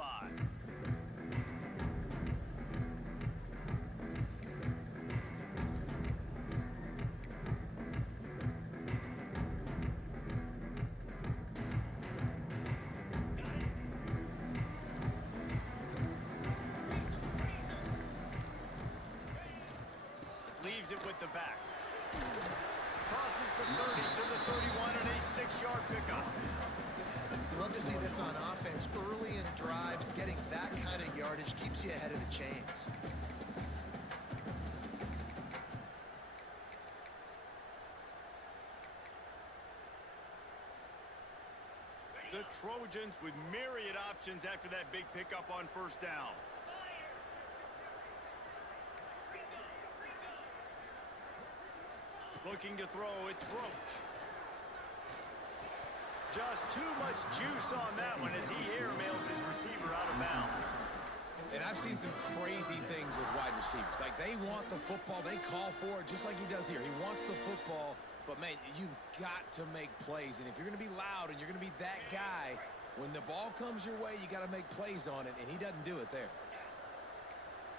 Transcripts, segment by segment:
5. Leaves it with the back. Crosses the 30 to the 31 and a 6-yard pickup. Love to see this on offense. Early in drives, getting that kind of yardage keeps you ahead of the chains. The Trojans with myriad options after that big pickup on first down. Looking to throw, it's Roach. Just too much juice on that one as he airmails his receiver out of bounds. And I've seen some crazy things with wide receivers. Like, they want the football. They call for it just like he does here. He wants the football. But, man, you've got to make plays. And if you're going to be loud and you're going to be that guy, when the ball comes your way, you got to make plays on it. And he doesn't do it there.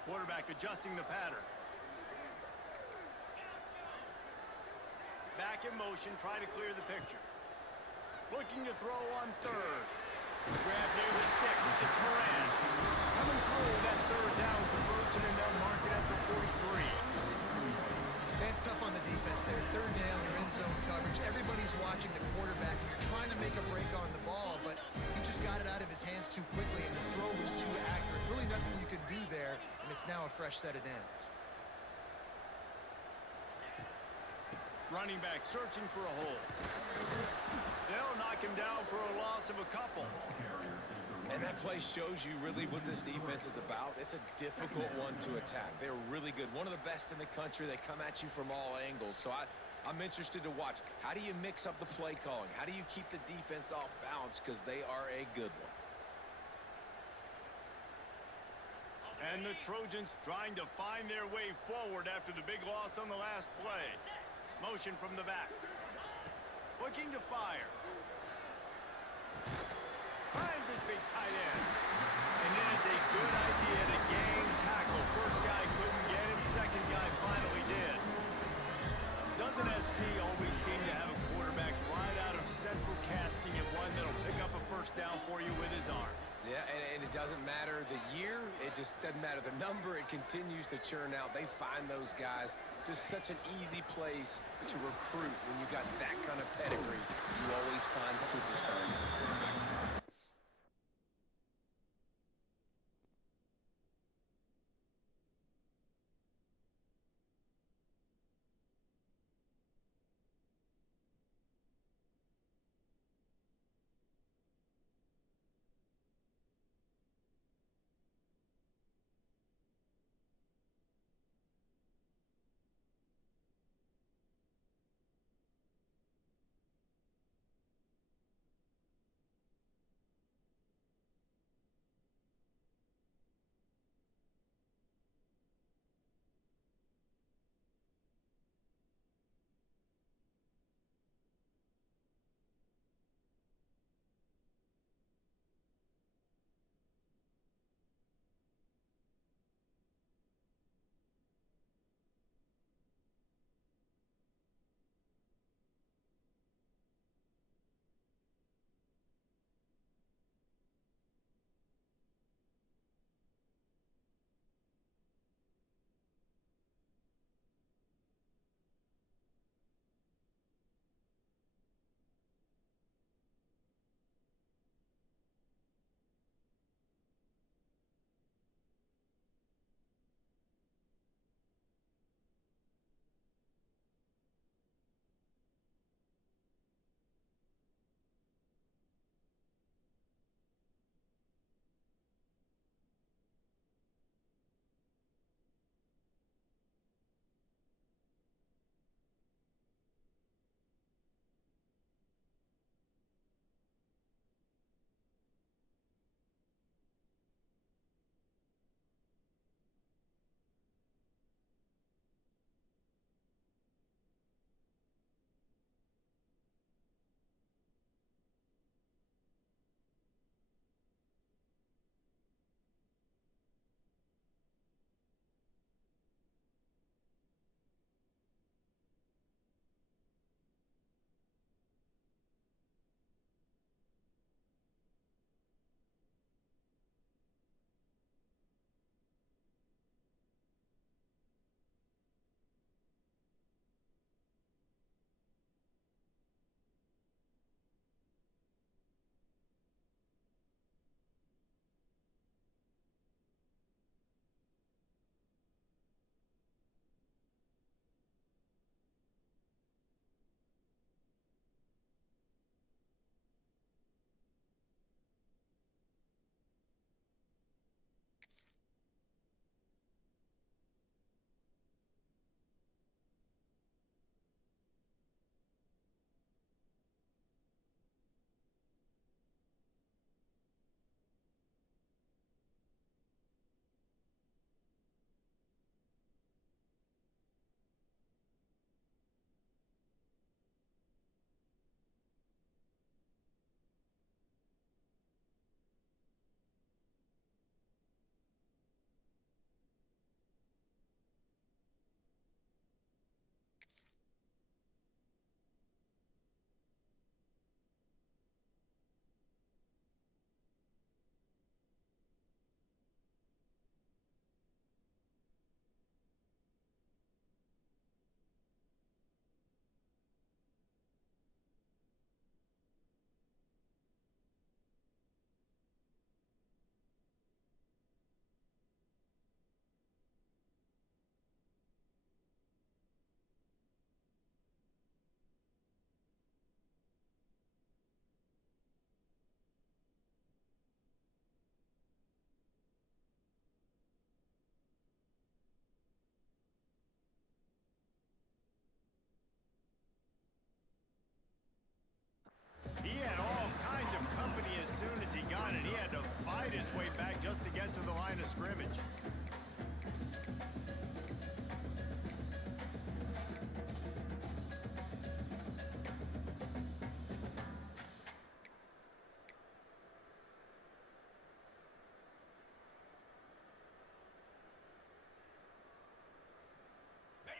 Quarterback adjusting the pattern. Back in motion, trying to clear the picture. Looking to throw on third. Grab near the sticks. It's Moran. Coming through that third down conversion, and they'll mark it at the 43. That's tough on the defense there. Third down, you're in zone coverage. Everybody's watching the quarterback, and you're trying to make a break on the ball, but he just got it out of his hands too quickly, and the throw was too accurate. Really nothing you can do there, and it's now a fresh set of downs. Running back searching for a hole. They'll knock him down for a loss of a couple. And that play shows you really what this defense is about. It's a difficult one to attack. They're really good. One of the best in the country. They come at you from all angles. So I'm interested to watch. How do you mix up the play calling? How do you keep the defense off balance? Because they are a good one. And the Trojans trying to find their way forward after the big loss on the last play. Motion from the back. Looking to fire. Finds his big tight end. And it is a good idea to gang tackle. First guy couldn't get him. Second guy finally did. Doesn't SC always seem to have a quarterback right out of central casting and one that'll pick up a first down for you with his arm? Yeah, and it doesn't matter the year. It just doesn't matter the number. It continues to churn out. They find those guys. Just such an easy place to recruit when you got that kind of pedigree. You always find superstars at the quarterback spot.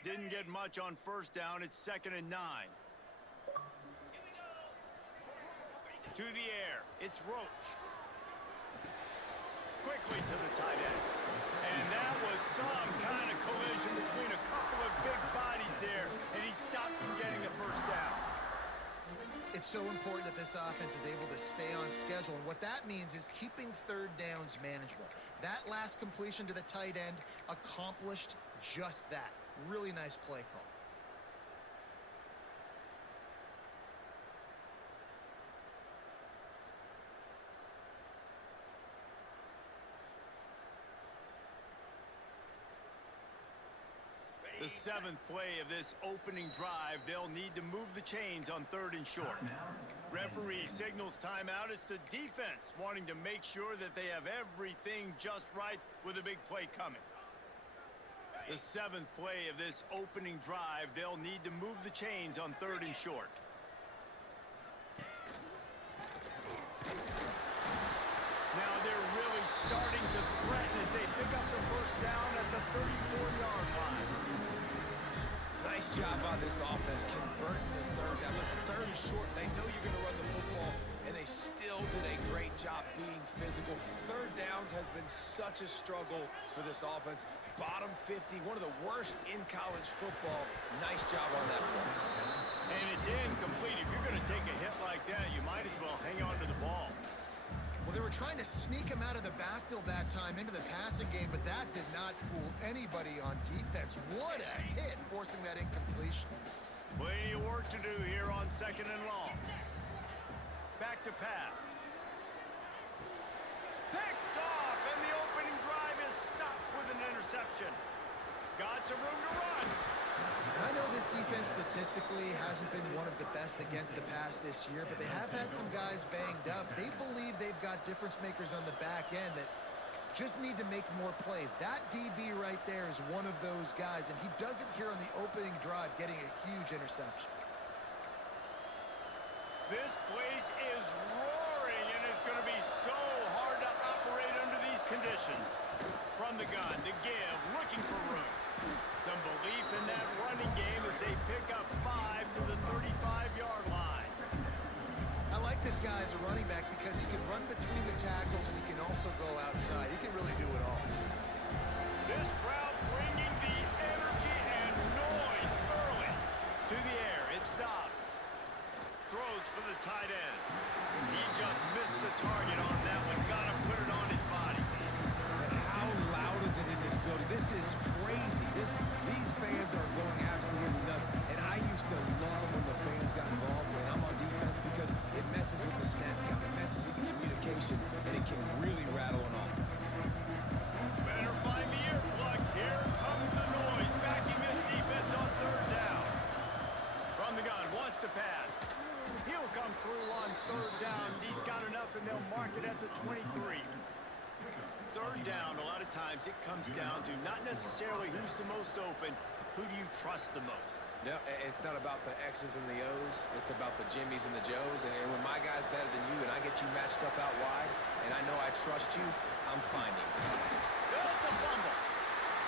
Didn't get much on first down. It's 2nd and 9. To the air. It's Roach. Quickly to the tight end. And that was some kind of collision between a couple of big bodies there, and he stopped from getting the first down. It's so important that this offense is able to stay on schedule, and what that means is keeping third downs manageable. That last completion to the tight end accomplished just that. Really nice play call. The 7th play of this opening drive, they'll need to move the chains on 3rd and short. Referee signals timeout. It's the defense wanting to make sure that they have everything just right with a big play coming. The 7th play of this opening drive, they'll need to move the chains on 3rd and short. Now they're really starting to threaten as they pick up the first down at the 34-yard line. Nice job by this offense converting the 3rd down. Listen, 3rd and short, they know you're going to run the football, and they still did a great job being physical. 3rd downs has been such a struggle for this offense. Bottom 50, one of the worst in college football. Nice job on that play. And it's incomplete. If you're going to take a hit like that, you might as well hang on to the ball. Well, they were trying to sneak him out of the backfield that time into the passing game, but that did not fool anybody on defense. What a hit, forcing that incompletion. Plenty of work to do here on 2nd and long. Back to pass. Picked off, and the opening drive is stopped with an interception. Got some room to run. I know this defense statistically hasn't been one of the best against the pass this year, but they have had some guys banged up. They believe they've got difference makers on the back end that just need to make more plays. That DB right there is one of those guys, and he does it here on the opening drive, getting a huge interception. This place is roaring, and it's going to be so hard to operate under these conditions. From the gun to give, looking for room. Some belief in that running game as they pick up 5 to the 35-yard line. I like this guy as a running back because he can run between the tackles and he can also go outside. He can really do it all. This crowd bringing the energy and noise early. To the air, it's Dobbs. Throws for the tight end. He just missed the target on that one. Got to put it on his body. And how loud is it in this building? This is crazy. These fans are going absolutely nuts. And I used to love when the fans got involved when I'm on defense because it messes with the snap count. It messes with the communication, and it can really rattle an offense. Better find the earplugs. Here comes the noise, backing this defense on 3rd down. From the gun, wants to pass. He'll come through on 3rd downs. He's got enough, and they'll mark it at the 23. 3rd down, a lot of times it comes down to not necessarily who's the most open, who do you trust the most? No, it's not about the X's and the O's. It's about the Jimmies and the Joes. And when my guy's better than you and I get you matched up out wide, and I know I trust you, I'm finding you. It's a fumble.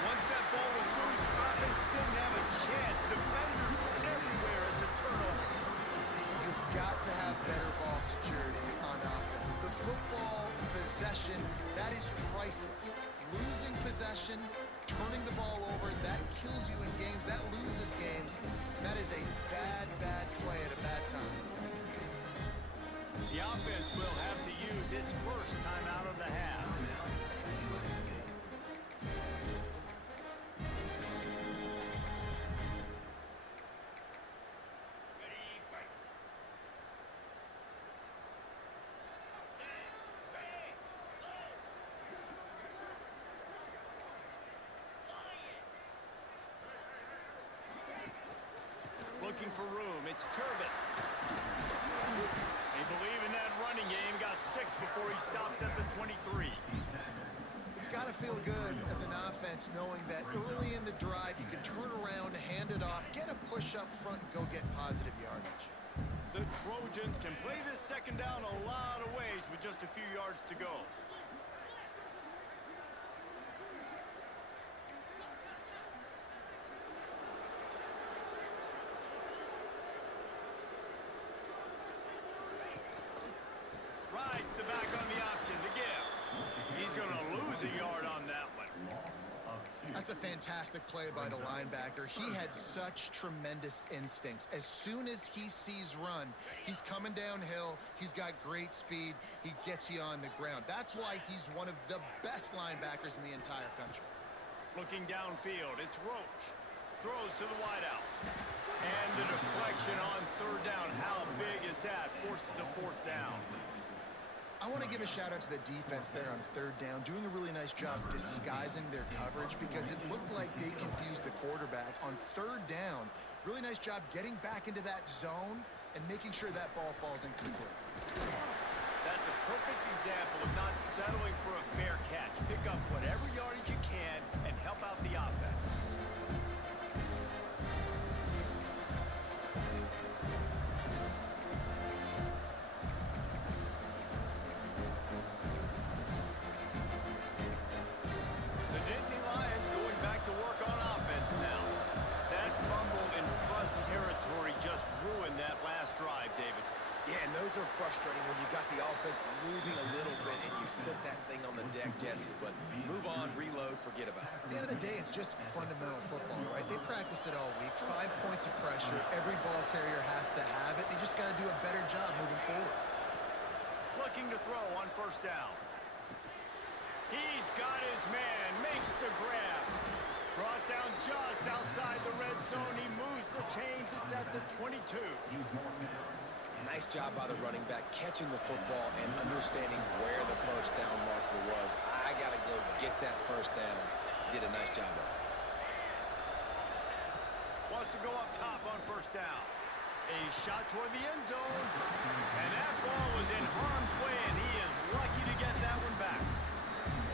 Once that ball was loose, offense didn't have a chance. Defenders everywhere. It's a turnover. You've got to have better ball security on offense. The football possession, that is priceless. Losing possession, turning the ball over, that kills you in games. That loses games. That is a bad, bad play at a bad time. The offense will have to use its first time out of the half. Looking for room, it's Turbin. They believe in that running game, got 6 before he stopped at the 23. It's got to feel good as an offense knowing that early in the drive you can turn around, hand it off, get a push up front, and go get positive yardage. The Trojans can play this 2nd down a lot of ways with just a few yards to go. going to lose a yard on that one. That's a fantastic play by the linebacker. He has such tremendous instincts. As soon as he sees run, he's coming downhill. He's got great speed. He gets you on the ground. That's why he's one of the best linebackers in the entire country. Looking downfield, it's Roach. Throws to the wideout. And the deflection on third down. How big is that? Forces a fourth down. I want to give a shout out to the defense there on third down, doing a really nice job disguising their coverage because it looked like they confused the quarterback on third down. Really nice job getting back into that zone and making sure that ball falls incomplete. That's a perfect example of not settling for a fair catch. Pick up whatever yardage you can and help out the offense. Those are frustrating when you got the offense moving a little bit and you put that thing on the deck, Jesse. But move on, reload, forget about it. At the end of the day, it's just fundamental football, right? They practice it all week. 5 points of pressure. Every ball carrier has to have it. They just got to do a better job moving forward. Looking to throw on first down. He's got his man. Makes the grab. Brought down just outside the red zone. He moves the chains. It's at the 22. Nice job by the running back, catching the football and understanding where the first down marker was. I got to go get that first down. Did a nice job of it. Wants to go up top on first down. A shot toward the end zone. And that ball was in harm's way, and he is lucky to get that one back.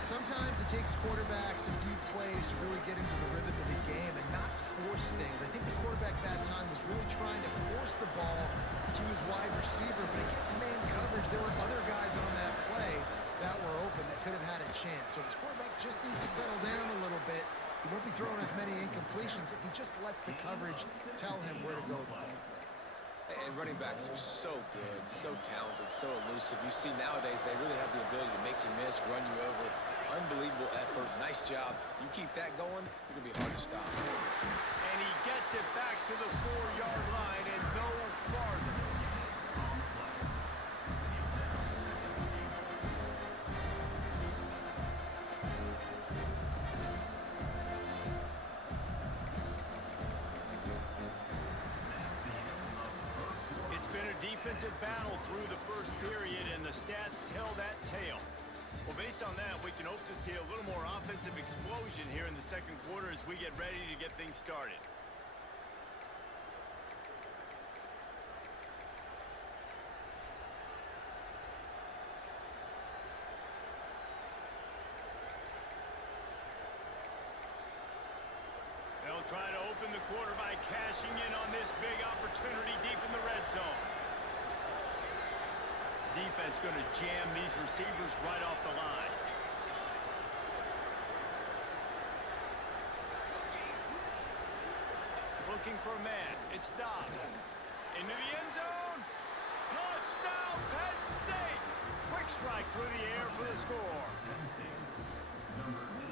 Sometimes it takes quarterbacks a few plays to really get into the rhythm of the game and not force things. I think the quarterback that time was really trying to force the ball to his wide receiver, but against man coverage, there were other guys on that play that were open that could have had a chance. So this quarterback just needs to settle down a little bit. He won't be throwing as many incompletions if he just lets the coverage tell him where to go with the ball. And running backs are so good, so talented, so elusive. You see nowadays they really have the ability to make you miss, run you over. Unbelievable effort. Nice job. You keep that going, it's going to be hard to stop. And he gets it back to the 4-yard line and no farther. It's been a defensive battle through the first period, and the stats tell that tale. Well, based on that, we can hope to see a little more offensive explosion here in the second quarter as we get ready to get things started. They'll try to open the quarter by cashing in on this big opportunity deep in the red zone. Defense going to jam these receivers right off the line. Looking for a man. It's Dobbs. Into the end zone. Touchdown, Penn State. Quick strike through the air for the score.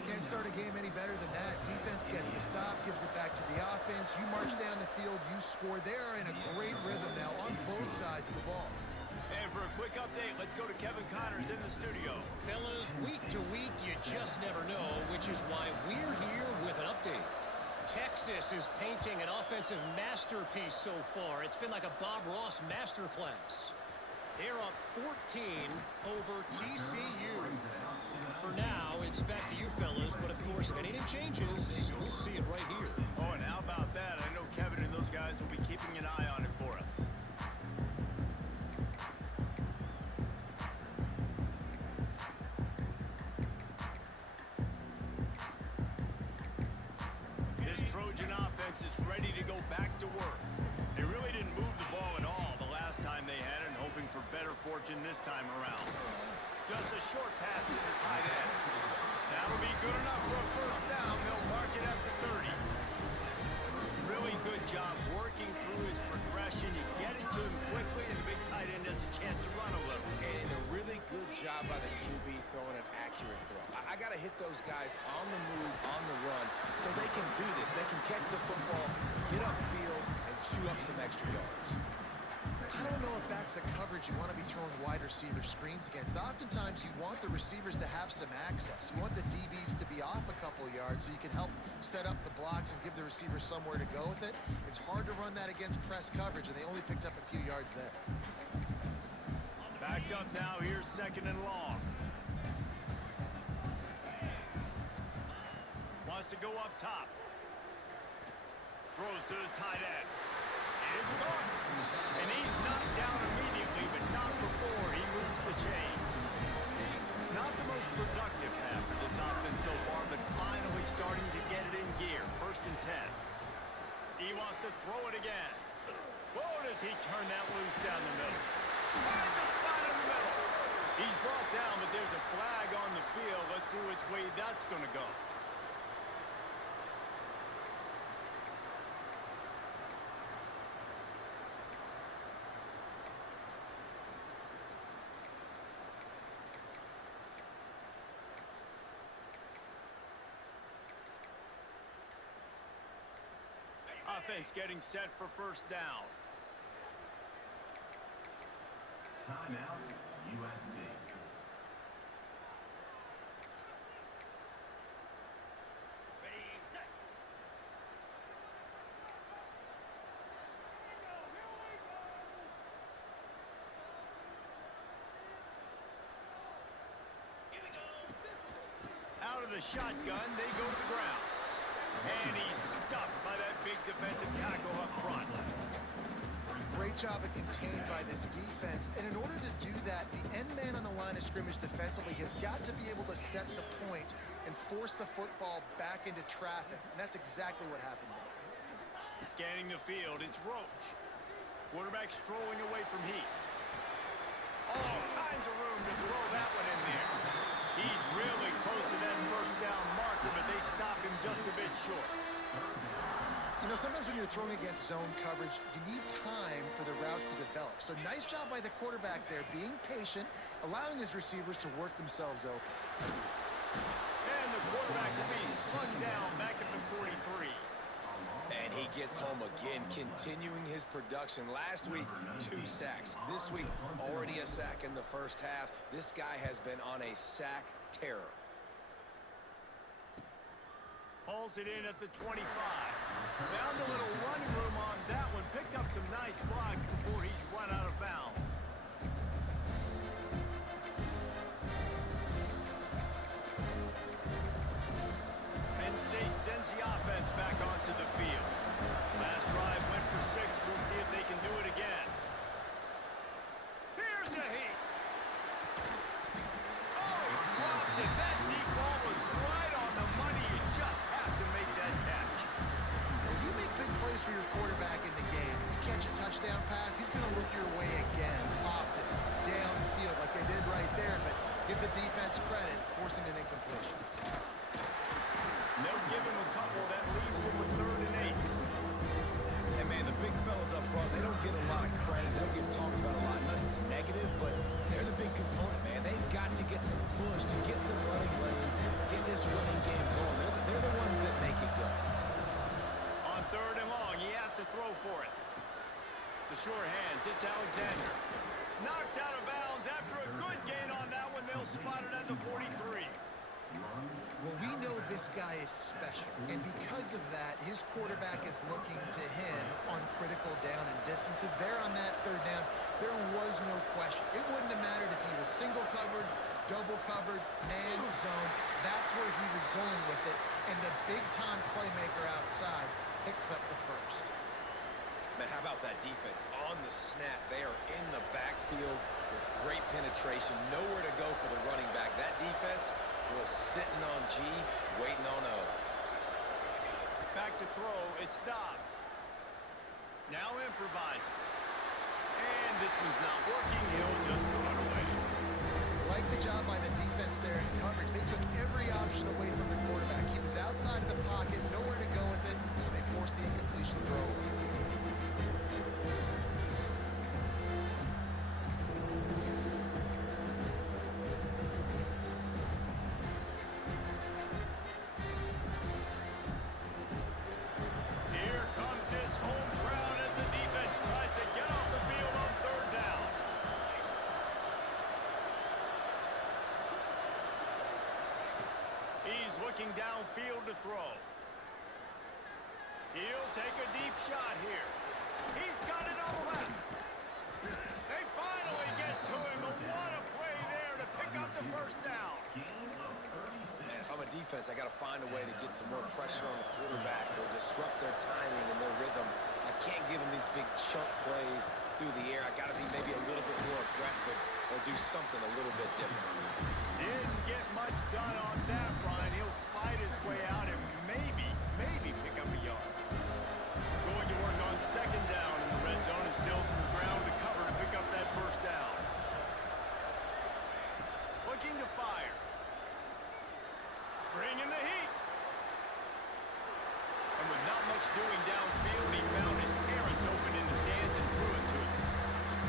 Can't start a game any better than that. Defense gets the stop, gives it back to the offense. You march down the field, you score. They're in a great rhythm now on both sides of the ball. And for a quick update, let's go to Kevin Connors in the studio. Fellas, week to week, you just never know, which is why we're here with an update. Texas is painting an offensive masterpiece so far. It's been like a Bob Ross masterclass. They're up 14 over TCU. For now, it's back to you fellas, but of course, if anything changes, we'll see it right here. Oh, and how about that? I know Kevin and those guys will be keeping an eye on it for us. This Trojan offense is ready to go back to work. They really didn't move the ball at all the last time they had it, and hoping for better fortune this time around. Just a short pass to the tight end. That'll be good enough for a first down. They'll mark it at the 30. Really good job working through his progression. You get it to him quickly, and the big tight end has a chance to run a little. And a really good job by the QB throwing an accurate throw. got to hit those guys on the move, on the run, so they can do this. They can catch the football, get upfield, and chew up some extra yards. I don't know if that's the coverage you want to be throwing wide receiver screens against. Oftentimes, you want the receivers to have some access. You want the DBs to be off a couple of yards so you can help set up the blocks and give the receiver somewhere to go with it. It's hard to run that against press coverage, and they only picked up a few yards there. Backed up now. Here's 2nd and long. Wants to go up top. Throws to the tight end. It's gone. And he's knocked down immediately, but not before he moves the chains. Not the most productive half of this offense so far, but finally starting to get it in gear. 1st and 10. He wants to throw it again. Oh, does he turn that loose down the middle? Finds a spot in the middle. He's brought down, but there's a flag on the field. Let's see which way that's going to go. Offense getting set for 1st down. Timeout, USC. Out of the shotgun, they go to the ground. And he's stuffed by that big defensive tackle up front. Great job at contained by this defense. And in order to do that, the end man on the line of scrimmage defensively has got to be able to set the point and force the football back into traffic. And that's exactly what happened there. Scanning the field, it's Roach. Quarterback strolling away from Heath. All kinds of room to throw that one in there. He's really close to that 1st down marker, but they stop him just a bit short. You know, sometimes when you're throwing against zone coverage, you need time for the routes to develop. So nice job by the quarterback there, being patient, allowing his receivers to work themselves open. And the quarterback will be slung down back at the 43. And he gets home again, continuing his production. Last week, 2 sacks. This week, already a sack in the 1st half. This guy has been on a sack terror. Hauls it in at the 25. Found a little running room on that one. Picked up some nice blocks before he's run out of bounds. Penn State sends the offense back onto the field. Last drive went for 6. We'll see if they can do it again. Here's a Heath. Oh, he dropped it. That deep ball was right on the money. You just have to make that catch. When you make big plays for your quarterback in the game, you catch a touchdown pass, he's going to look your way again, often, downfield like they did right there, but give the defense credit, forcing an incompletion. They'll give him a couple. That leaves him with 3rd and 8. And man, the big fellas up front, they don't get a lot of credit. They don't get talked about a lot unless it's negative, but they're the big component, man. They've got to get some push, to get some running lanes, get this running game going. They're the ones that make it go. On 3rd and long, he has to throw for it. The sure hands, it's Alexander. Knocked out of bounds after a good gain on that one. They'll spot it at the 43. Well, we know this guy is special, and because of that, his quarterback is looking to him on critical down and distances. There on that 3rd down, there was no question. It wouldn't have mattered if he was single covered, double covered, man zone. That's where he was going with it, and the big-time playmaker outside picks up the 1st. Man, how about that defense? On the snap, they are in the backfield with great penetration. Nowhere to go for the running back. That defense was sitting on G, waiting on O. Back to throw, it's Dobbs. Now improvising. And this one's not working. He'll just run away. Like the job by the defense there in coverage. They took every option away from the quarterback. He was outside of the pocket, nowhere to go with it, so they forced the incompletion throw. looking downfield to throw. He'll take a deep shot here. He's got it on the left. They finally get to him. What a play there to pick up the first down. Man, if I'm a defense, I got to find a way to get some more pressure on the quarterback or disrupt their timing and their rhythm. I can't give them these big chunk plays through the air. I got to be maybe a little bit more aggressive or do something a little bit different. Didn't get much done on that, Brian. He'll fight his way out and maybe pick up a yard. Going to work on second down in the red zone. Is still some ground to cover to pick up that first down. Looking to fire. Bringing the heat. And with not much doing downfield, he found his parents open in the stands and threw it to him.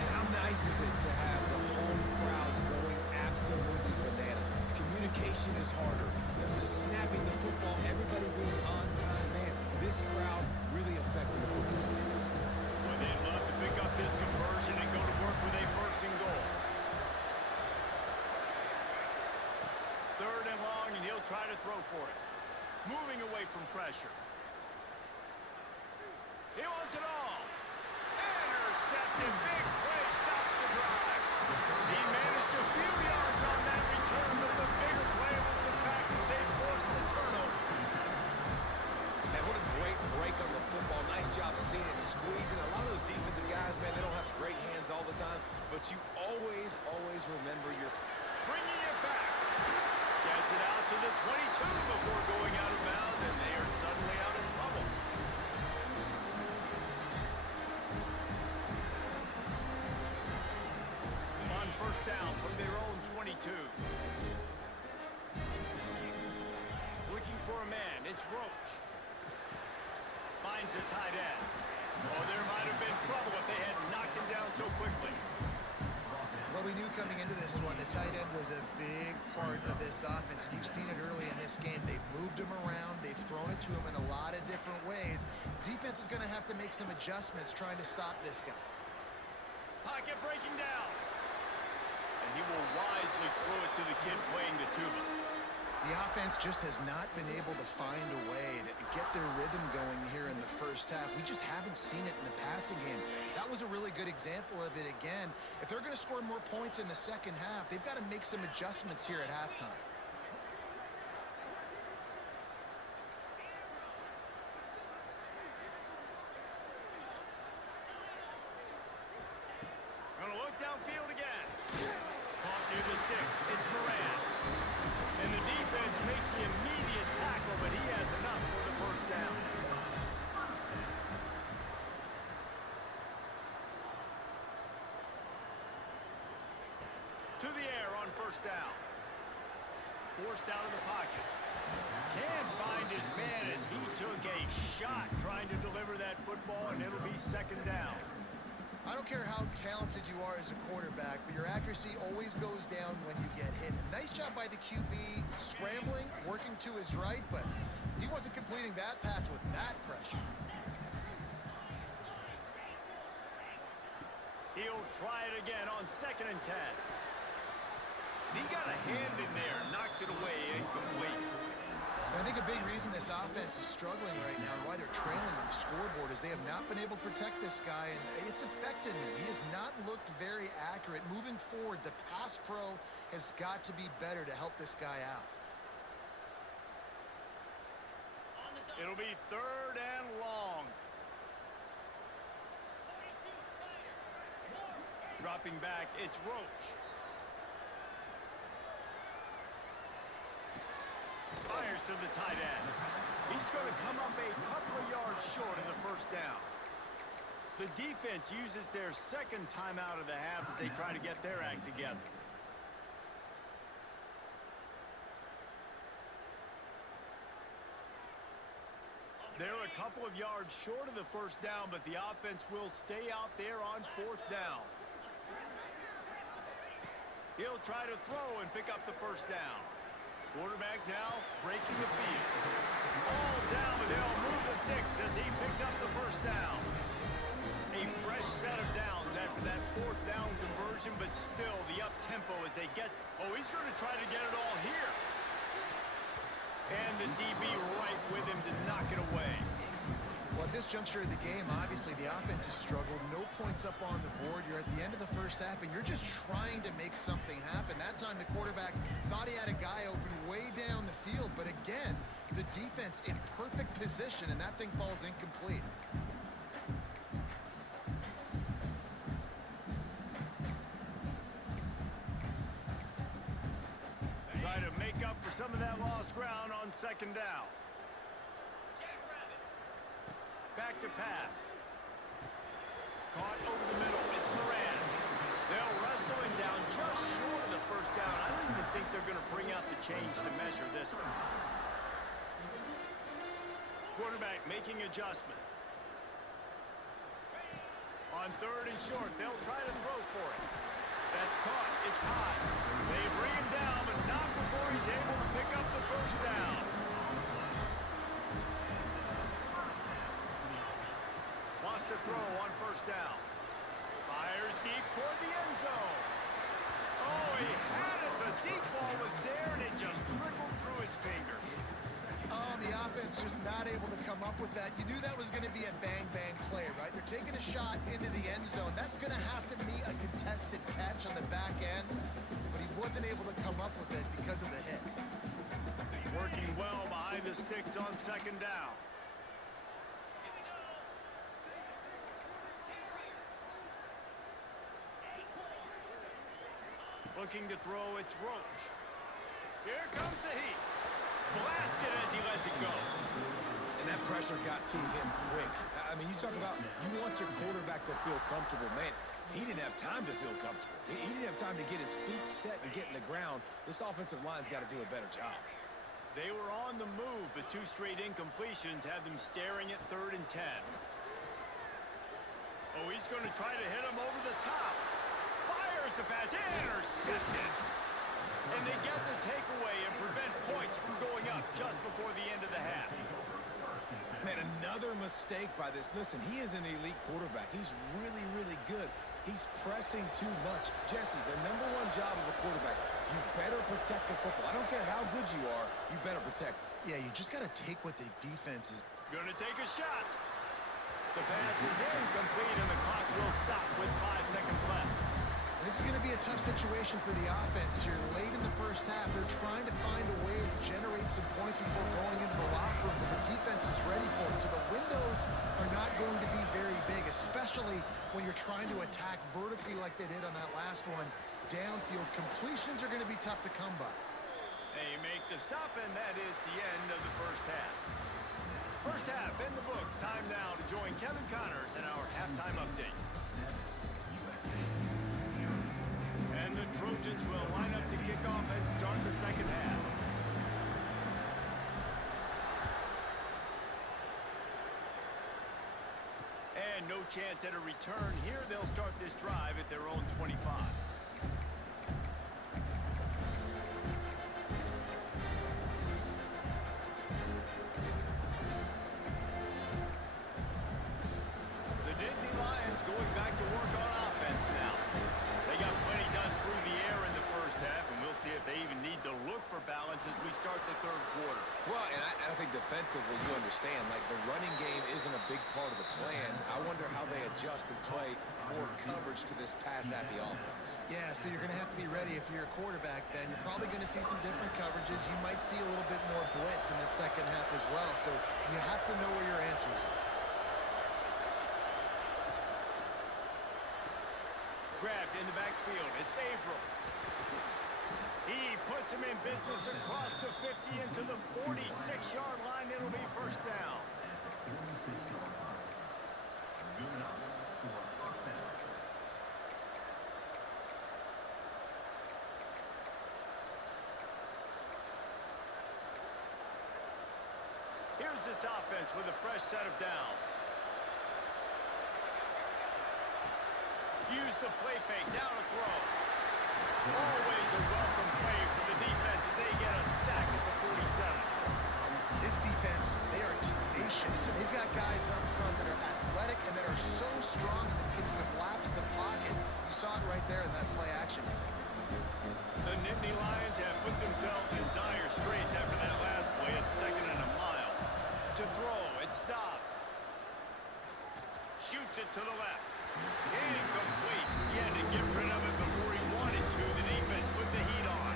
And how nice is it to have the home crowd going absolutely bananas? Communication is harder. The snapping the football, everybody being on time. Man, this crowd really affected the football game. Well, they'd love to pick up this conversion and go to work with a first and goal. Third and long, and he'll try to throw for it. Moving away from pressure. He wants it all. Intercepted. Big play. Stops the drive. He managed a few yards on that return, but the bigger play was the fact that they forced the turnover. Man, what a great break on the football. Nice job seeing it, squeezing. A lot of those defensive guys, man, they don't have great hands all the time, but you always remember your... Bringing it back. Gets it out to the 22 before going out of bounds, and they are suddenly out of trouble. On first down from their own 22. Looking for a man. It's Roach. Finds a tight end. Oh, there might have been trouble if they had knocked him down so quickly. Well, we knew coming into this one, the tight end was a big part of this offense. You've seen it early in this game. They've moved him around. They've thrown it to him in a lot of different ways. Defense is going to have to make some adjustments trying to stop this guy. Pocket breaking down. And he will wisely throw it to the kid playing the tuba. The offense just has not been able to find a way to get their rhythm going here in the first half. We just haven't seen it in the passing game. That was a really good example of it again. If they're going to score more points in the second half, they've got to make some adjustments here at halftime. Gonna look downfield again. Caught near the sticks. It's Moran. And the defense makes the immediate tackle, but he has enough for the first down. To the air on first down. Forced out of the pocket. Can't find his man as he took a shot trying to deliver that football, and it'll be second down. I don't care how talented you are as a quarterback, but your accuracy always goes down when you get hit. Nice job by the QB scrambling, working to his right, but he wasn't completing that pass with that pressure. He'll try it again on second and 10. He got a hand in there, knocks it away, incomplete. I think a big reason this offense is struggling right now and why they're trailing on the scoreboard is they have not been able to protect this guy, and it's affected him. He has not looked very accurate. Moving forward, the pass pro has got to be better to help this guy out. It'll be third and long. Dropping back, it's Roach. Fires to the tight end. He's going to come up a couple of yards short in the first down. The defense uses their second timeout of the half as they try to get their act together. They're a couple of yards short of the first down, but the offense will stay out there on fourth down. He'll try to throw and pick up the first down. Quarterback now breaking the field. All down, and they'll move the sticks as he picks up the first down. A fresh set of downs after that fourth down conversion, but still the up-tempo as they get... Oh, he's going to try to get it all here. And the DB right with him to knock it away. Well, at this juncture of the game, obviously the offense has struggled. No points up on the board. You're at the end of the first half, and you're just trying to make something happen. That time the quarterback thought he had a guy open way down the field, but again, the defense in perfect position, and that thing falls incomplete. Try to make up for some of that lost ground on second down. Back to pass. Caught over the middle. It's Moran. They'll wrestle him down just short of the first down. I don't even think they're going to bring out the chains to measure this one. Quarterback making adjustments. On third and short, they'll try to throw for it. That's caught. It's high. They bring him down, but not before he's able to pick up the first down. Wants to throw on first down. Fires deep toward the end zone. Oh, he had it. The deep ball was there, and it just trickled through his fingers. Oh, the offense just not able to come up with that. You knew that was going to be a bang-bang play, right? They're taking a shot into the end zone. That's going to have to be a contested catch on the back end, but he wasn't able to come up with it because of the hit. Working well behind the sticks on second down. Looking to throw, it's Roach. Here comes the heat. Blasted as he lets it go. And that pressure got to him quick. I mean, you talk about you want your quarterback to feel comfortable. Man, he didn't have time to feel comfortable. He didn't have time to get his feet set and get in the ground. This offensive line's got to do a better job. They were on the move, but two straight incompletions have them staring at 3rd and 10. Oh, he's going to try to hit him over the top. Fires the pass. Intercepted. And they get the takeaway and prevent points from going up just before the end of the half. Man, another mistake by this. Listen, he is an elite quarterback. He's really, really good. He's pressing too much. Jesse, the #1 job of a quarterback, you better protect the football. I don't care how good you are, you better protect it. Yeah, you just got to take what the defense is. Gonna take a shot. The pass is incomplete, and the clock will stop with 5 seconds left. This is going to be a tough situation for the offense here. Late in the first half, they're trying to find a way to generate some points before going into the locker room, but the defense is ready for it. So the windows are not going to be very big, especially when you're trying to attack vertically like they did on that last one. Downfield completions are going to be tough to come by. They make the stop, and that is the end of the first half. First half in the books. Time now to join Kevin Connors in our halftime update. And the Trojans will line up to kick off and start the second half. And no chance at a return here. They'll start this drive at their own 25. The Nittany Lions going back to work on offense now. They got plenty done through the air in the first half, and we'll see if they even need to look for balance as we start the third quarter. Well, and I think defensively, you understand, like the running game isn't a big part of the plan. I wonder how they adjust and play more coverage to this pass-happy offense. Yeah, so you're going to have to be ready if you're a quarterback then. You're probably going to see some different coverages. You might see a little bit more blitz in the second half as well, so you have to know where your answers are. Grabbed in the backfield. It's Averill. He puts him in business across the 50 into the 46-yard line. It'll be first down. Here's this offense with a fresh set of downs. Use the play fake, down a throw. Always a welcome play for the defense as they get a sack at the 47. This defense, they are tenacious, and they've got guys up front that are athletic and that are so strong that can collapse the pocket. You saw it right there in that play action. The Nittany Lions have put themselves in dire straits after that last play. play at 2nd and a mile. To throw, it stops. Shoots it to the left. Incomplete. He had to get rid of it before he wanted to. The defense put the heat on.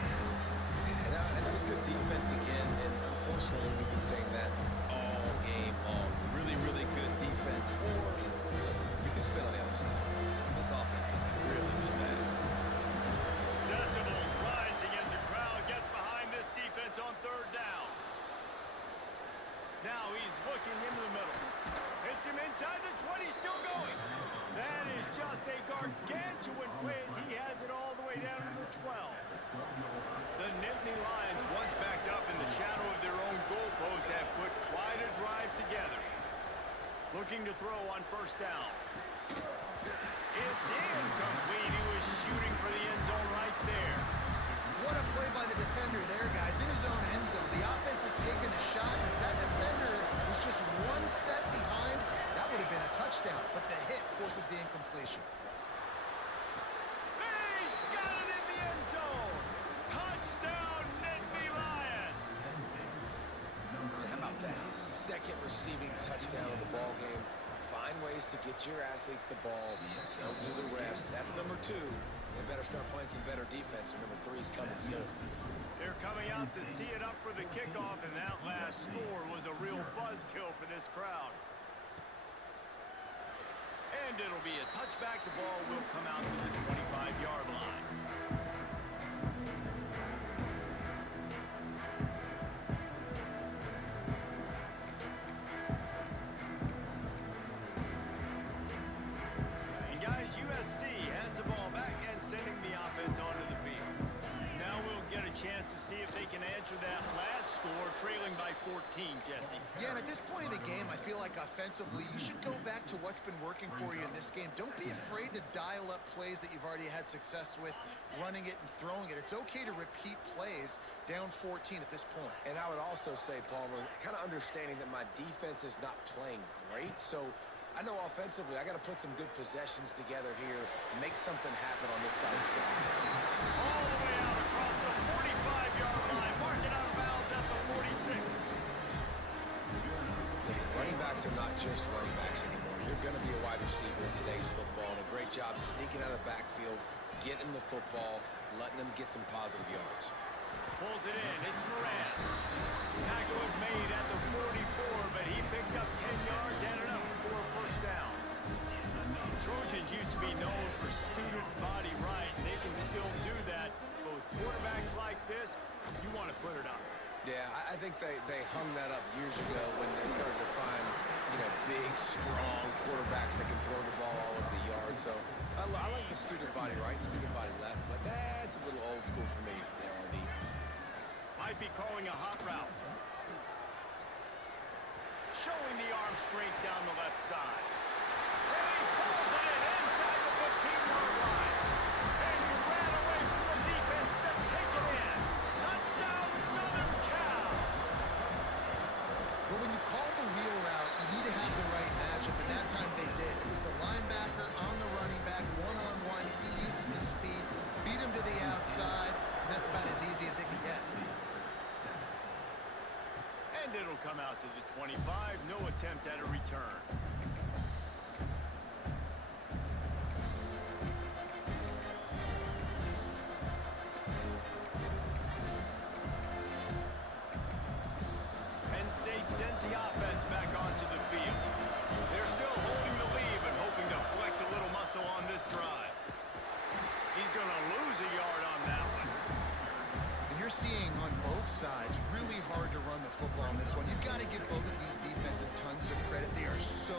And that was good defense again, and unfortunately we've been saying that all game long. Really, really good defense. Or, listen, you can spin on the other side. This offense is really, really bad. Decibels rising as the crowd gets behind this defense on 3rd down. Now he's looking into the middle. Hits him inside the 20, still going. That is just a gargantuan play as he has it all the way down to the 12. The Nittany Lions, once backed up in the shadow of their own goalpost, have put quite a drive together. Looking to throw on 1st down. It's incomplete. He was shooting for the end zone right there. What a play by the defender there, guys. In his own end zone. The offense has taken a shot, and if that defender was just one step behind, that would have been a touchdown. But the hit forces the incompletion. He's got it in the end zone. Touchdown, Nittany Lions. How about that? His 2nd receiving touchdown of the ball game. Find ways to get your athletes the ball. They'll do the rest. That's number 2. They better start playing some better defense. Number 3's coming soon. They're coming out to tee it up for the kickoff, and that last score was a real buzzkill for this crowd. And it'll be a touchback. The ball will come out to the 25-yard line. And guys, USC has the ball back and sending the offense onto the field. Now we'll get a chance to see if they can answer that last score, trailing by 14, Jesse. Yeah, and at this point in the game, I feel like offensively, you should go back to what's been working for you in this game. Don't be afraid to dial up plays that you've already had success with, running it and throwing it. It's okay to repeat plays down 14 at this point. And I would also say, Palmer, kind of understanding that my defense is not playing great, so I know offensively I got to put some good possessions together here, make something happen on this side of the field. All the way out across the 45-yard line, marking out of bounds at the 46. Listen, running backs are not just running backs anymore. You're going to be a wide receiver in today's football, and a great job sneaking out of the backfield, getting the football, letting them get some positive yards. Pulls it in. It's Moran. Tackle was made at the 44, but he picked up 10 yards and enough for a 1st down. Trojans used to be known for student body right. They can still do that. But with quarterbacks like this, you want to put it up. Yeah, I think they hung that up years ago when they started to find, big, strong quarterbacks that can throw the ball all over the yard. So I like the student body right, student body left, but that's a little old school for me. Might be calling a hot route. Showing the arm straight down the left side. And he pulls it in inside the 15-yard line. And he ran away from the defense to take it in. Touchdown, Southern Cal. Well, when you call the wheel route, you need to have the right matchup, and that time they did. It was the linebacker on the running back, one-on-one. He uses his speed, beat him to the outside, and that's about as easy as it can get. And it'll come out to the 25. No attempt at a return. Penn State sends the offense back onto the field. They're still holding the lead, but hoping to flex a little muscle on this drive. He's going to lose a yard on that one. And you're seeing on both sides really hard to run the football in this one. You've got to give both of these defenses tons of credit. They are so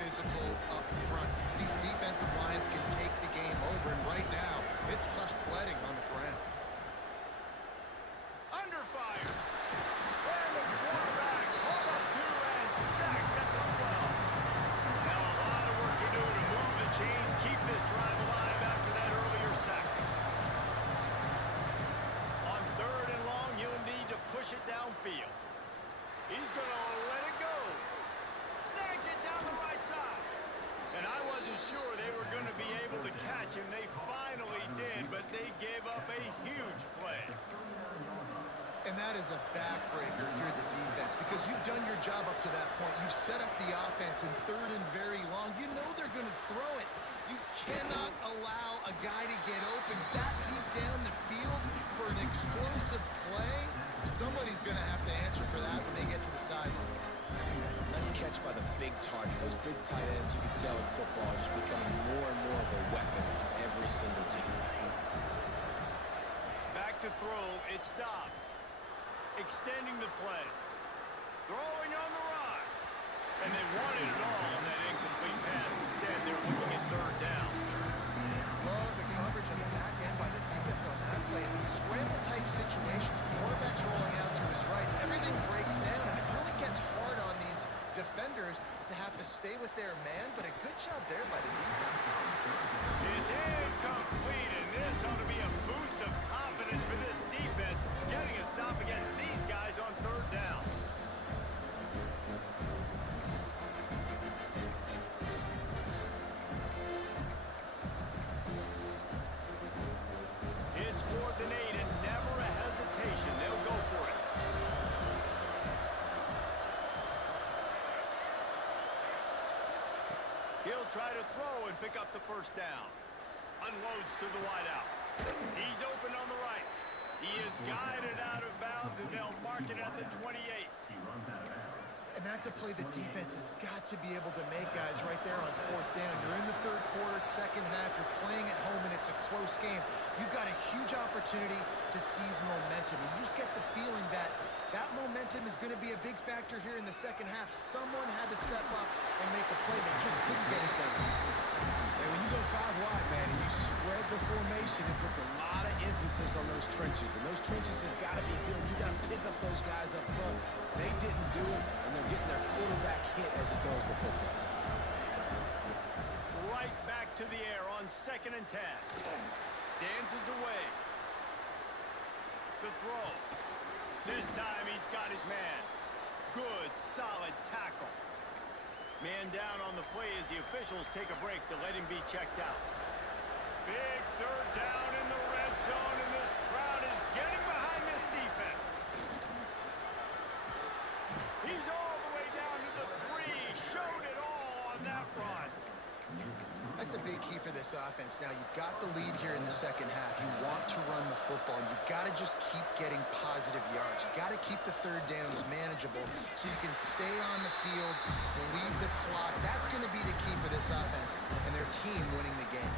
physical up front. These defensive lines can take the game over, and right now, it's tough sledding on the ground. Under fire. And the quarterback pulled up 2 and sacked at the 12. Now a lot of work to do to move the chains, keep this drive alive after that earlier sack. On 3rd and long, he'll need to push it downfield. He's going to let it go. Snags it down the right side. And I wasn't sure they were going to be able to catch him. They finally did, but they gave up a huge play. And that is a backbreaker through the defense because you've done your job up to that point. You've set up the offense in third and very long. You know they're going to throw it. You cannot allow a guy to get open that deep down the field for an explosive play. Somebody's going to have to answer for that when they get to the sideline. Nice catch by the big target. Those big tight ends, you can tell in football, are just becoming more and more of a weapon on every single team. Back to throw, it's Dobbs. Extending the play. Throwing on the run. And they wanted it all on that incomplete pass. Instead, they're looking at third down. Love the coverage on the back end by the defense on that play. In these scramble-type situations, the quarterback's rolling out to his right. Everything breaks down, and it really gets hard on these defenders to have to stay with their man, but a good job there by the defense. It's incomplete, and this ought to be a boost of confidence for this defense, getting a stop against these guys on third down. It's 4th and 8, and never a hesitation. They'll go for it. He'll try to throw and pick up the first down. Unloads to the wideout. He's open on the right. He is guided out of bounds, and they'll mark it at the 28. He runs out of bounds. And that's a play the defense has got to be able to make, guys, right there on 4th down. You're in the third quarter, second half. You're playing at home, and it's a close game. You've got a huge opportunity to seize momentum. And you just get the feeling that that momentum is going to be a big factor here in the second half. Someone had to step up and make a play that just couldn't get it done. And when you go 5 wide, man, and you spread the formation, it puts a lot of emphasis on those trenches. And those trenches have got to be good. You got to pick up those guys up front. They didn't do it, and they're getting their quarterback hit as he throws the football. Right back to the air on 2nd and 10. Dances away. The throw. This time he's got his man. Good, solid tackle. Man down on the play as the officials take a break to let him be checked out. Big third down in the red zone, and this crowd is getting behind this defense. He's all the way down to the 3. Showed it all on that run. That's a big key for this offense. Now, you've got the lead here in the second half. You want to run the football. You've got to just keep getting positive yards. You've got to keep the third downs manageable so you can stay on the field, bleed the clock. That's going to be the key for this offense and their team winning the game.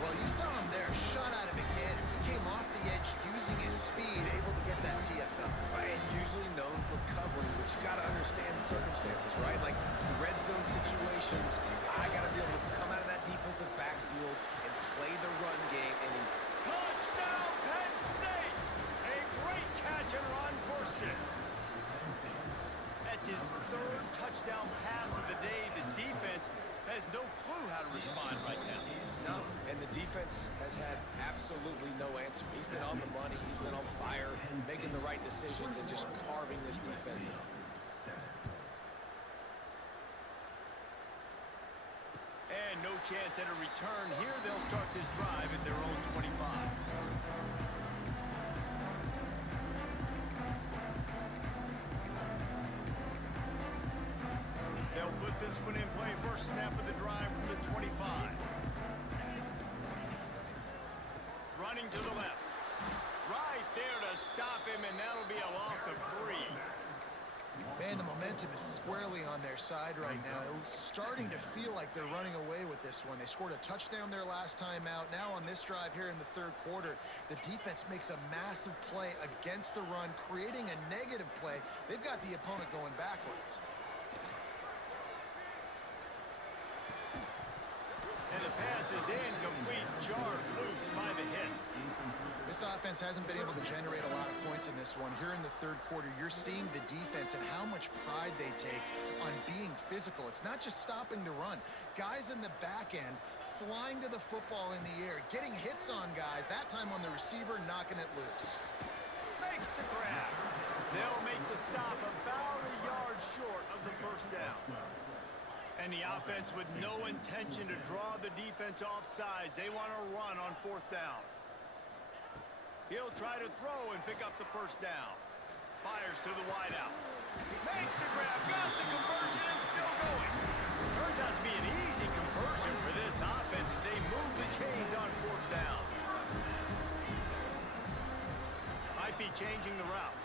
Well, you saw him there, shot out of again. He came off the edge using his speed, able to get that TFL. Right, and usually known for covering, but you got to understand the circumstances, right? Like red zone situations, I got to be able to come out of that defensive backfield and play the run game. And he Touchdown, Penn State! A great catch and run for 6. That's his 3rd touchdown pass of the day. The defense has no clue how to respond right now. No, and the defense has had absolutely no answer. He's been on the money. He's been on fire, making the right decisions and just carving this defense up. And no chance at a return here. They'll start this drive at their own 25. They'll put this one in play. First snap of the drive from the 25. Running to the left. Right there to stop him, and that'll be a loss of 3. Man, the momentum is squarely on their side right now. It's starting to feel like they're running away with this one. They scored a touchdown their last time out. Now on this drive here in the third quarter, the defense makes a massive play against the run, creating a negative play. They've got the opponent going backwards. And the pass is incomplete, jarred loose by the hit. This offense hasn't been able to generate a lot of points in this one. Here in the third quarter, you're seeing the defense and how much pride they take on being physical. It's not just stopping the run. Guys in the back end flying to the football in the air, getting hits on guys, that time on the receiver, knocking it loose. Makes the grab. They'll make the stop about a yard short of the first down. And the offense with no intention to draw the defense off sides. They want to run on 4th down. He'll try to throw and pick up the first down. Fires to the wideout. Makes the grab, got the conversion, and still going. Turns out to be an easy conversion for this offense as they move the chains on fourth down. Might be changing the route.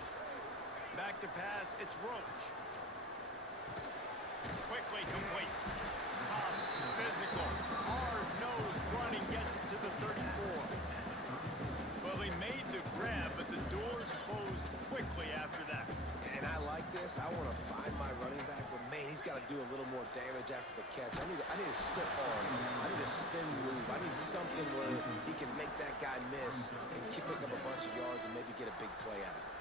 Back to pass, it's Roach. Quickly complete. Tough, physical, hard-nosed running gets it to the 34. Well, he made the grab, but the doors closed quickly after that. And I like this. I want to find my running back, but man, he's got to do a little more damage after the catch. I need a stiff arm. I need a spin move. I need something where he can make that guy miss and pick up a bunch of yards and maybe get a big play out of it.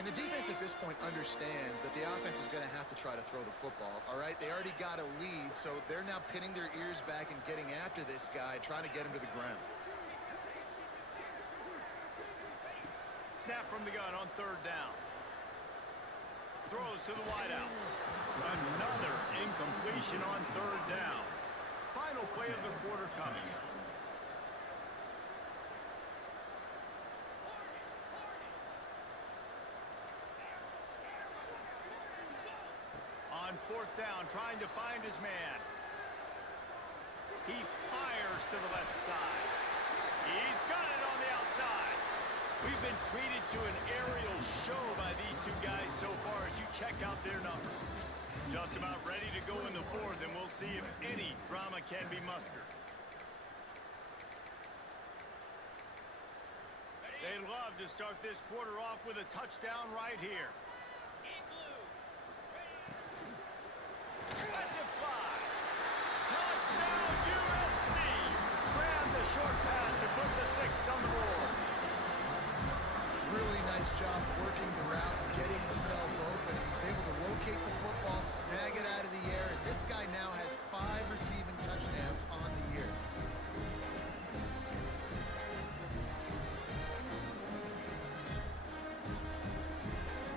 And the defense at this point understands that the offense is going to have to try to throw the football, all right? They already got a lead, so they're now pinning their ears back and getting after this guy, trying to get him to the ground. Snap from the gun on third down. Throws to the wideout. Another incompletion on third down. Final play of the quarter coming. On fourth down, trying to find his man. He fires to the left side. He's got it on the outside. We've been treated to an aerial show by these two guys so far as you check out their numbers. Just about ready to go in the fourth, and we'll see if any drama can be mustered. They'd love to start this quarter off with a touchdown right here. Let's it fly. Touchdown USC. Grab the short pass to put the 6 on the board. Really nice job working the route and getting himself open. He was able to locate the football, snag it out of the air, and this guy now has 5 receiving touchdowns on the year.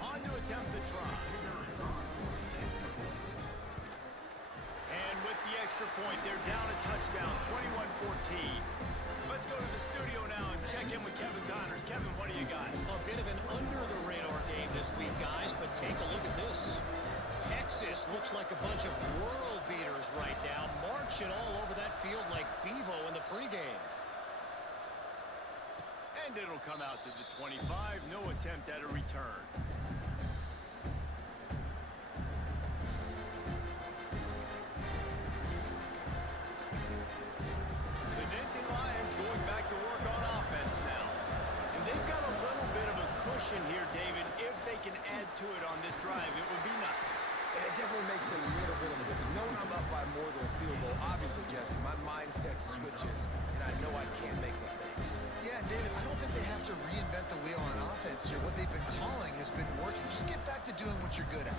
On to attempt the try. And with the extra point, they're down a touchdown, 21-14. Let's go to the studio now and check in with Kevin Connors. Kevin, what do you got? A bit of an under-the-radar game this week, guys, but take a look at this. Texas looks like a bunch of world beaters right now, marching all over that field like Bevo in the pregame. And it'll come out to the 25. No attempt at a return. Here, David, if they can add to it on this drive, it would be nice. It definitely makes a little bit of a difference. Knowing I'm up by more than a field goal, obviously, Jesse, my mindset switches, and I know I can't make mistakes. Yeah, David, I don't think they have to reinvent the wheel on offense here. What they've been calling has been working. Just get back to doing what you're good at.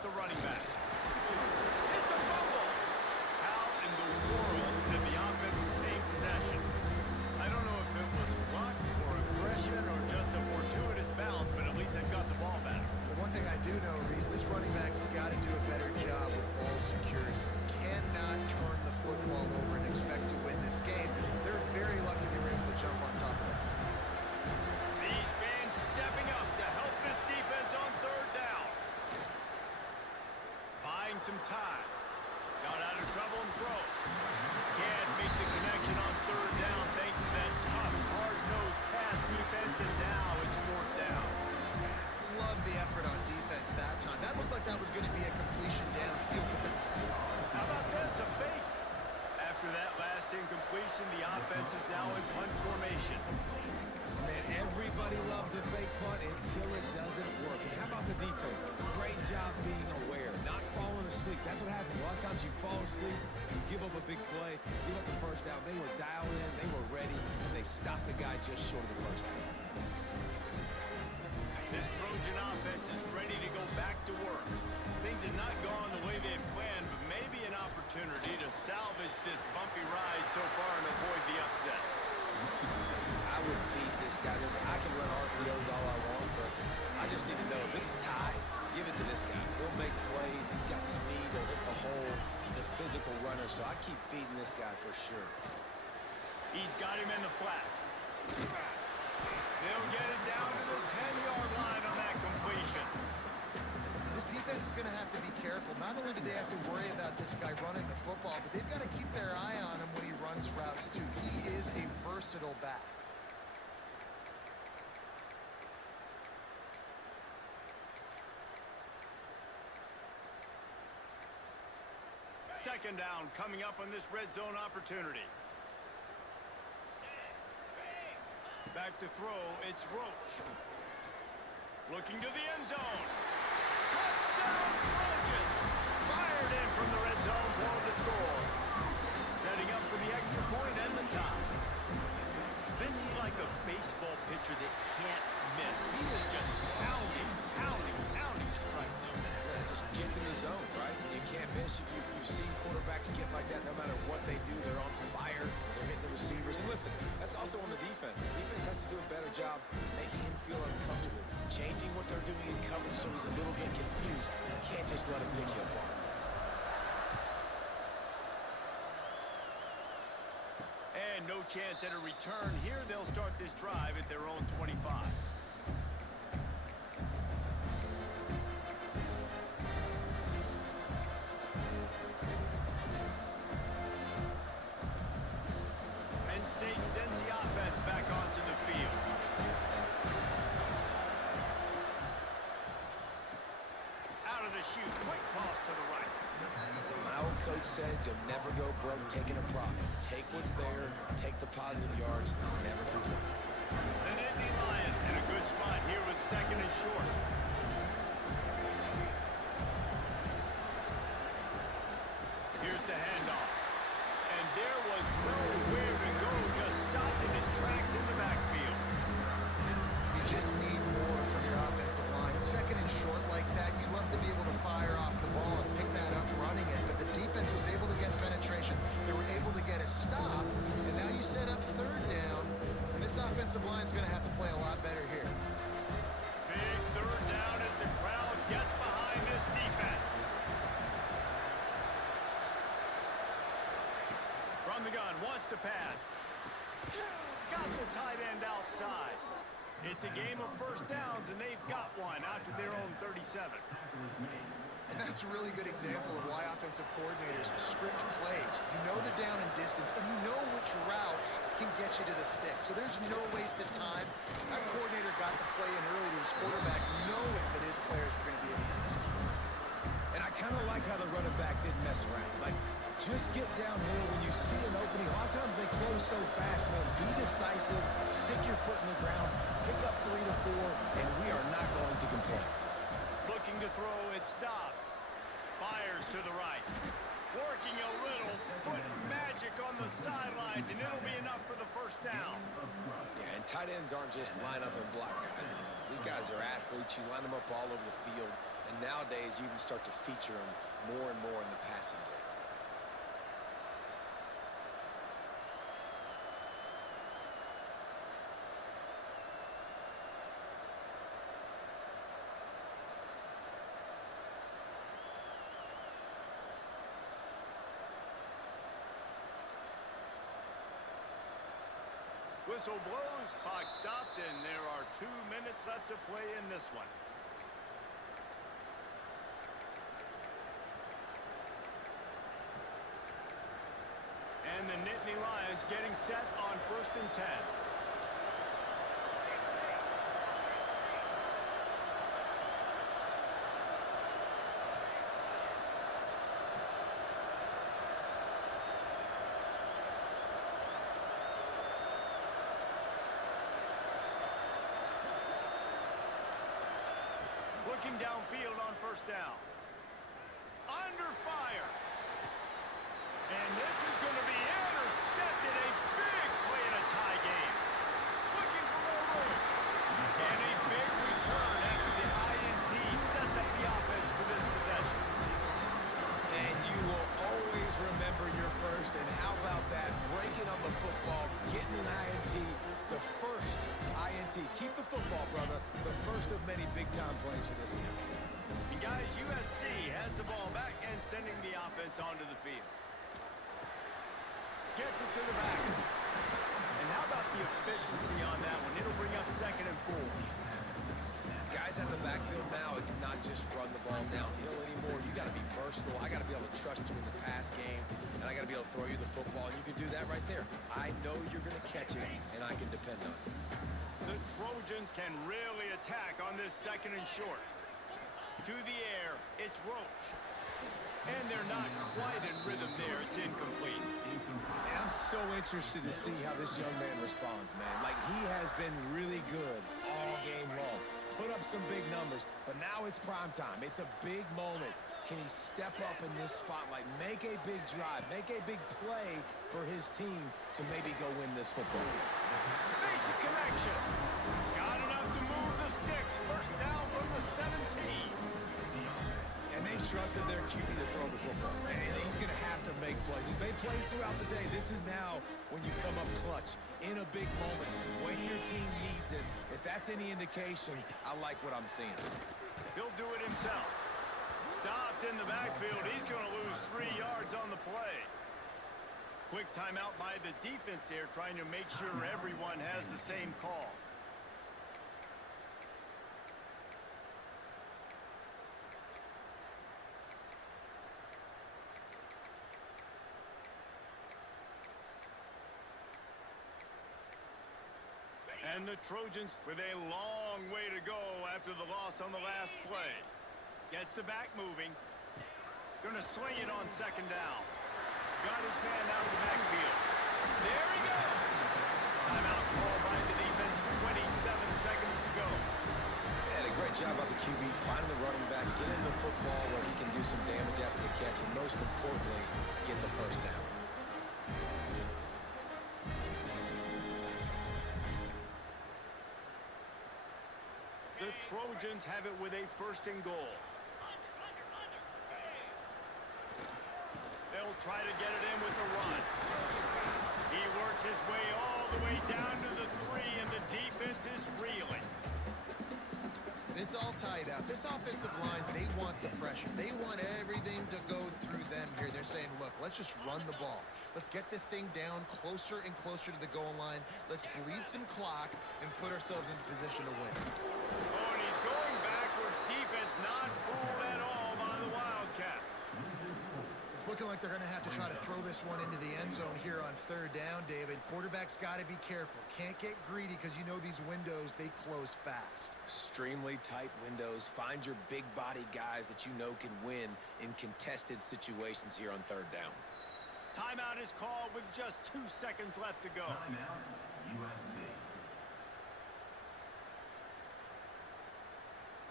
The running back. It's a fumble. How in the world did the offense retain possession? I don't know if it was luck or aggression or just a fortuitous bounce, but at least they've got the ball back. Well, one thing I do know, Reese, this running back's got to do a better job with ball security. Cannot turn the football over and expect to win this game. They're very lucky they were able to jump on top of that. These fans stepping up to help this defense on third down. Buying some time. Got out of trouble and throws. Can't make the connection on third down thanks to that tough, hard-nosed pass defense, and now it's fourth down. Love the effort on defense that time. That looked like that was going to be a completion downfield. How about this? A fake. After that last incompletion, the offense is now in punt formation. Man, everybody loves a fake punt until it doesn't work. And how about the defense? Great job being aware, not falling asleep. That's what happens. A lot of times you fall asleep, you give up a big play, give up the first down. They were dialed in, they were ready, and they stopped the guy just short of the first down. This Trojan offense is ready to go back to work. Things have not gone the way they had planned, but maybe an opportunity to salvage this bumpy ride so far and avoid the would feed this guy. Listen, I can run RPOs all I want, but I just need to know if it's a tie, give it to this guy. He'll make plays. He's got speed. He'll hit the hole. He's a physical runner, so I keep feeding this guy for sure. He's got him in the flat. They'll get it down to the 10-yard line on that completion. This defense is going to have to be careful. Not only do they have to worry about this guy running the football, but they've got to keep their eye on him when he runs routes, too. He is a versatile back. Second down coming up on this red zone opportunity. Back to throw, it's Roach. Looking to the end zone. Touchdown Trojans! Fired in from the red zone for the score. Setting up for the extra point and the tie. This is like a baseball pitcher that can't miss. He is just pounding the strike zone. Yeah, it just gets in the zone, right? You can't miss. You've seen quarterbacks get like that no matter what they do. They're on fire. They're hitting the receivers. And listen, that's also on the defense. The defense has to do a better job making him feel uncomfortable, changing what they're doing in coverage so he's a little bit confused. You can't just let him pick you apart. And no chance at a return here. They'll start this drive at their own 25. Penn State sends the offense back onto the field. Out of the chute, quick toss to the right. My old coach said you'll never go broke taking a profit. Take what's there, take the positive yards, never complain. The Nittany Lions in a good spot here with second and short. Here's the handoff. And there was nowhere to go, just stopped in his tracks in the backfield. You just need more from your offensive line. Second and short like that, you'd love to be able to fire off the ball and pick that up running it, but the defense was able to get penetration. They were able to get a stop, and now you set up third down, and this offensive line is going to have to play a lot better here. Big third down as the crowd gets behind this defense. From the gun, wants to pass. Got the tight end outside. It's a game of first downs, and they've got one out to their own 37. And that's a really good example of why offensive coordinators script plays. You know the down and distance, and you know which routes can get you to the stick. So there's no wasted time. That coordinator got the play in early to his quarterback, knowing that his players were going to be able to execute. And I kind of like how the running back didn't mess around. Like, just get downhill when you see an opening. A lot of times they close so fast, man. Be decisive, stick your foot in the ground, pick up 3 to 4, and we are not going to complain. Looking to throw, it's Dobbs. Fires to the right. Working a little foot magic on the sidelines, and it'll be enough for the first down. Yeah, and tight ends aren't just line up and block guys. These guys are athletes. You line them up all over the field, and nowadays you even start to feature them more and more in the passing game. Whistle blows, clock stops, and there are 2 minutes left to play in this one. And the Nittany Lions getting set on 1st and 10. Looking downfield on 1st down. Under fire. And this is going to be intercepted. A big play in a tie game. Looking for more room. And a big return after the INT sets up the offense for this possession. And you will always remember your first. And how about that? Breaking on the football, getting an INT, the first sending the offense onto the field. Gets it to the back. And how about the efficiency on that one? It'll bring up 2nd and 4. Guys at the backfield now, it's not just run the ball downhill anymore. You got to be versatile. I got to be able to trust you in the pass game, and I got to be able to throw you the football, and you can do that right there. I know you're going to catch it, and I can depend on it. The Trojans can really attack on this 2nd and short. To the air, it's Roach. And they're not quite in rhythm there. It's incomplete. And I'm so interested to see how this young man responds, man. Like, he has been really good all game long. Put up some big numbers, but now it's prime time. It's a big moment. Can he step up in this spotlight, make a big drive, make a big play for his team to maybe go win this football game? Makes a connection. Got enough to move the sticks. First down from the 17. And they trusted their QB to throw the football. And he's going to have to make plays. He's made plays throughout the day. This is now when you come up clutch in a big moment when your team needs it. If that's any indication, I like what I'm seeing. He'll do it himself. Stopped in the backfield. He's going to lose 3 yards on the play. Quick timeout by the defense there, trying to make sure everyone has the same call. And the Trojans with a long way to go after the loss on the last play. Gets the back moving. Going to swing it on 2nd down. Got his man out of the backfield. There he goes. Timeout called by the defense. 27 seconds to go. Yeah, a great job by the QB finding the running back, getting the football where he can do some damage after the catch, and most importantly, get the first down. The Trojans have it with a 1st and goal. They'll try to get it in with the run. He works his way all the way down to the 3, and the defense is reeling. It's all tied up. This offensive line, they want the pressure. They want everything to go through them here. They're saying, look, let's just run the ball. Let's get this thing down closer and closer to the goal line. Let's bleed some clock and put ourselves into position to win. Oh, and he's going backwards. Defense not fooled at all by the Wildcat. It's looking like they're going to have to try to throw this one into the end zone here on 3rd down, David. Quarterback's got to be careful. Can't get greedy because you know these windows, they close fast. Extremely tight windows. Find your big body guys that you know can win in contested situations here on 3rd down. Timeout is called with just 2 seconds left to go. Timeout, USC.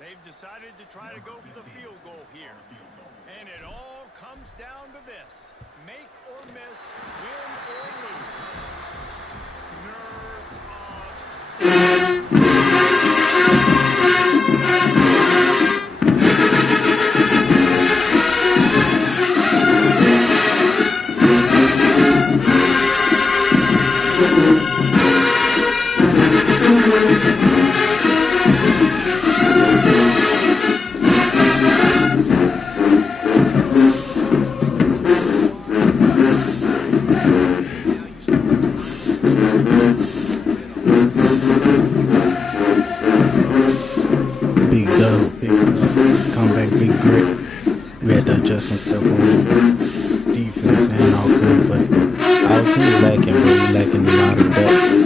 They've decided to try to go for the field goal here. And it all comes down to this. Make or miss, win or lose. Nerves of steel. Big dub, big comeback, big grit. We had to adjust some stuff on defense and offense, but our team lacking, bro. We lacking a lot of that.